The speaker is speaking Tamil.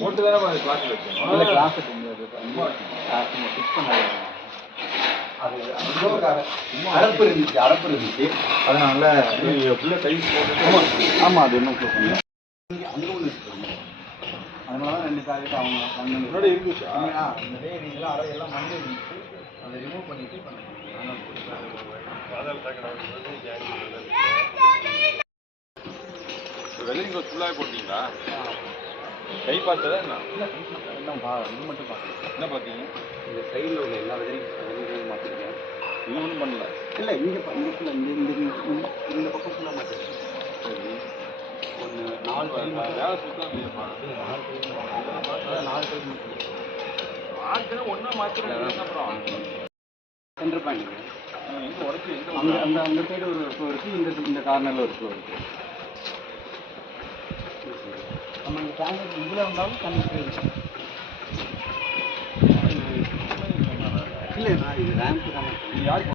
போட்டு தானே கிளாஸ் வச்சோம். கிளாஸ் ஃபிக்ஸ் பண்ண அடப்பு இருந்துச்சு அதனால ஃபுல்லாக டைல்ஸ் போட்டு. ஆமாம் அது இன்னும் பண்ணுங்க அங்கே ஒன்று அதனால தான் 2 டாய்லெட் அவங்க முன்னாடி இருந்துச்சு. இந்த டே நீங்களாம் அறையெல்லாம் மண்ணு இருந்துச்சு அதை ரிமூவ் பண்ணிட்டு வெள்ளரிங் ரோஸ் ஃபுல்லாகவே போட்டிங்களா? கை பார்த்ததா என்ன? இன்னும் இது மட்டும் பார்க்கணும். என்ன பார்த்தீங்க? இந்த சைடில் உள்ள எல்லா வெள்ளரிங்கும் மாற்றிருக்கேன். இது ஒன்றும் பண்ணல. இல்லை இங்கே ஃபுல்லாக இந்த பக்கம் ஃபுல்லாக மாற்றிருக்கேன். சரி, ஒன்று 4 வேலை சுத்தம் இல்லையாப்பா? 4 டைம் ஆச்சுன்னா ஒன்றா மாற்றிடுறேன். அப்புறம் சென்டர் பாயிண்ட் எங்கே உடச்சி எங்கே அங்கே அந்த சைடு ஒரு ஃப்ளோ இருக்குது, இந்த கார்னரில் ஒரு ஃப்ளோ இருக்குது. நம்ம இந்த டேங்க் இதில் வந்தாலும் தண்ணி இல்லை நான் இது ரேம்ப்பு தானே. யாருக்கு